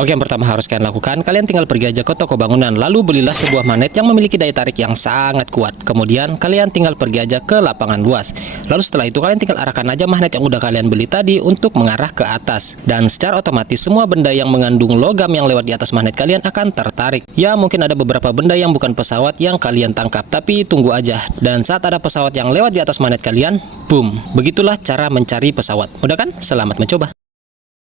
Oke, yang pertama harus kalian lakukan, kalian tinggal pergi aja ke toko bangunan, lalu belilah sebuah magnet yang memiliki daya tarik yang sangat kuat. Kemudian kalian tinggal pergi aja ke lapangan luas. Lalu setelah itu kalian tinggal arahkan aja magnet yang udah kalian beli tadi untuk mengarah ke atas. Dan secara otomatis semua benda yang mengandung logam yang lewat di atas magnet kalian akan tertarik. Ya, mungkin ada beberapa benda yang bukan pesawat yang kalian tangkap, tapi tunggu aja. Dan saat ada pesawat yang lewat di atas magnet kalian, boom. Begitulah cara mencari pesawat. Udah kan? Selamat mencoba.